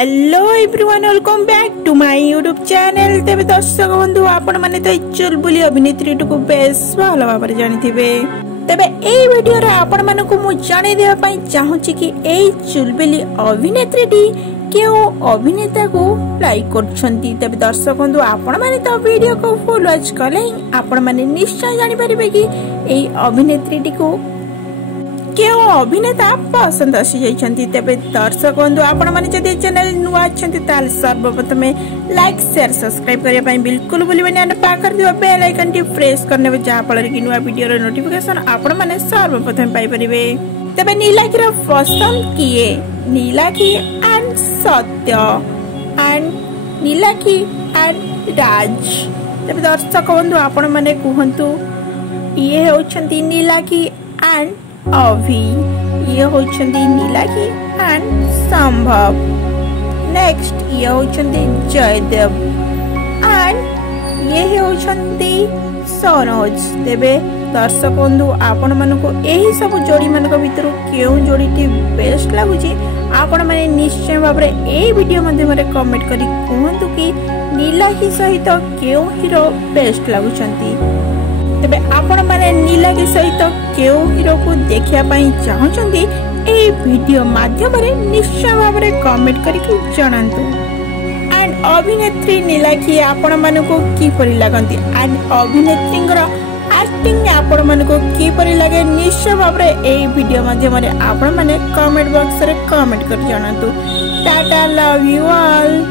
Hello everyone welcome back to my YouTube channel. तेरे दर्शक बंधु आपण माने तो चुलबुली अभिनेत्री को बेस भल भाव जानिथिबे। तेबे एई वीडियो रे आपण मानको मु जाने देबा पई चाहूची कि एई चुलबुली अभिनेत्री केउ अभिनेता को लाइक करछंती। तेबे दर्शक बंधु आपण माने तो वीडियो को फुल वॉच कले आपण माने निश्चय जानि परिबे कि एई अभिनेत्री को केउ अभिनेता पसंद आसी जाइछंती। तेबे दर्शक बंधु आपण माने जदि चैनल नुआ छंती ताल सर्वप्रथम लाइक शेयर सब्सक्राइब करिया पई बिल्कुल भूलिबेनी और पाकर दियो बेल आइकन टी प्रेस करने जा फल कि नुआ वीडियो रो नोटिफिकेशन आपण माने सर्वप्रथम पाई परिबे। तेबे नीलाखी रो पसंद किए नीलाखी एंड सत्य एंड नीलाखी एंड राज। तेबे दर्शक बंधु आपण माने कहंतु ये होछंती नीलाखी एंड अभी ये होछंती नीलाखी एंड संभव। नेक्स्ट ये होछंती जयदेव एंड ये होछंती सनोज। तेबे दर्शक बंधु आपण मानको एही सब जोड़ी मानक भितर केउ जोड़ीटी बेस्ट लागुची आपण माने निश्चय भाबरे ए वीडियो माध्यम रे कमेंट करी कहंतु कि नीलाखी सहित केउ हीरो बेस्ट लागुचंती। तेबे आपण माने नीलाखी सहित केउ हीरो को देखिया पई चाहउचंती ए वीडियो माध्यम रे निश्चय भाबरे कमेंट करिकि जणांतु। एंड अभिनेत्री नीलाखी आपण मानको की परि लागंती एंड अभिनेत्रींगर एक्टिंग आपण मानको की परि लागे निश्चय भाबरे ए वीडियो माध्यम रे आपण माने कमेंट बॉक्स रे कमेंट कर जणांतु। Tata love you all.